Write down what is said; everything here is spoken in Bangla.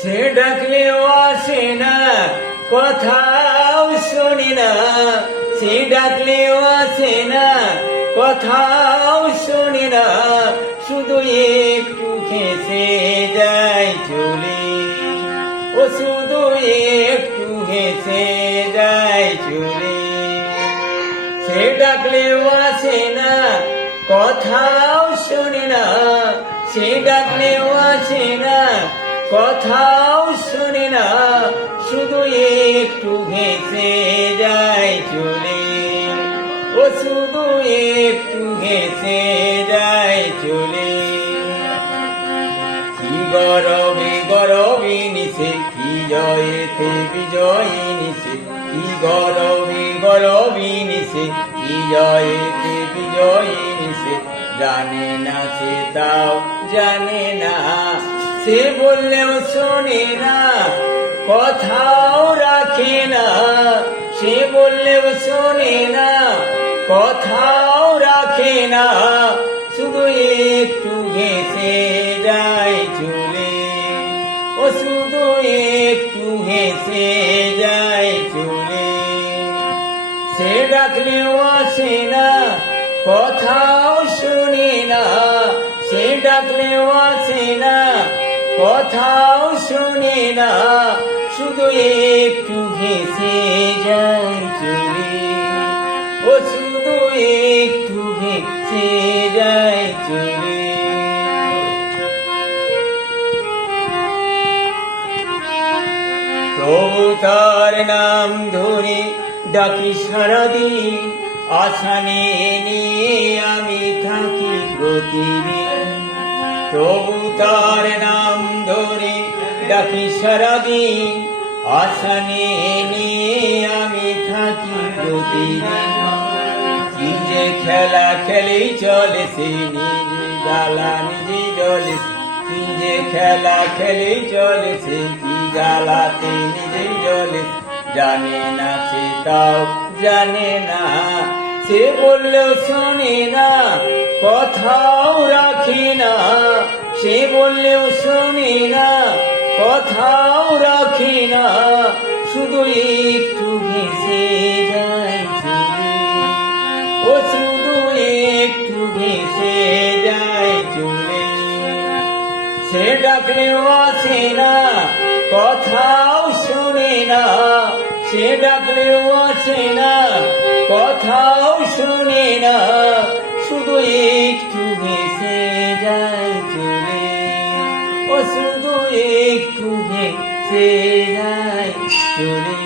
সে ডাকলেও আসে না, কথাও শোনে না। সে ডাকলেও আসে না, কথাও শোনে না। শুধু একটু হেসে যায় চলে, ও শুধু একটু হেসে যায় চলে। সে ডাকলেও আসে না, কথাও শোনে না। সে ডাকলেও আসে না, কথাও শোনে না। শুধু একটু হেসে যায় চলে, ও শুধু একটু হেসে যায় চলে। কি গরবে গরবে নিশে, কি জয়েতে বিজয়ী নিশে। কি গরবে গরবে নিশে, কি জয়েতে বিজয়ী নিশে। জানে না সে তাও জানে না, সে বললেও শোনে না, কথাও রাখে না। সে বললেও শোনে না, কথাও রাখে না। শুধু একটু হেসে যায় চলে, ও শুধু একটু হেসে যায় চলে। সে ডাকলেও আসে না, কথাও শোনে না। সে ডাকলেও আসে না, কথাও শোনে না। শুধু একটু হেসে যায় চলে, ও শুধু একটু হেসে যায় চলে। তবু তার নাম ধরে ডাকি সারাদিন, আশা নিয়ে আমি থাকি প্রতিদিন। তবু তার নাম ধরে ডাকি সারাদিন, আশা নিয়ে আমি থাকি প্রতিদিন। কি যে খেলা খেলেই চলে সে, নিজে জ্বালা নিজে জ্বলে। কি যে খেলা খেলেই চলে সে, কি জ্বালাতে নিজেই জ্বলে। জানে না সে তাও জানে না, সে বললেও শোনে না, কথাও রাখে না। সে বললেও শোনে না, কথাও রাখে না। শুধু একটু হেসে যায় চলে, ও শুধু একটু হেসে যায় চলে। সে ডাকলেও আসে না, কথাও শোনে না। সে ডাকলেও আসে না, কথাও শোনে না। শুধু একটু হেসে যায় চলে, ও শুধু একটু হেসে যায় চলে।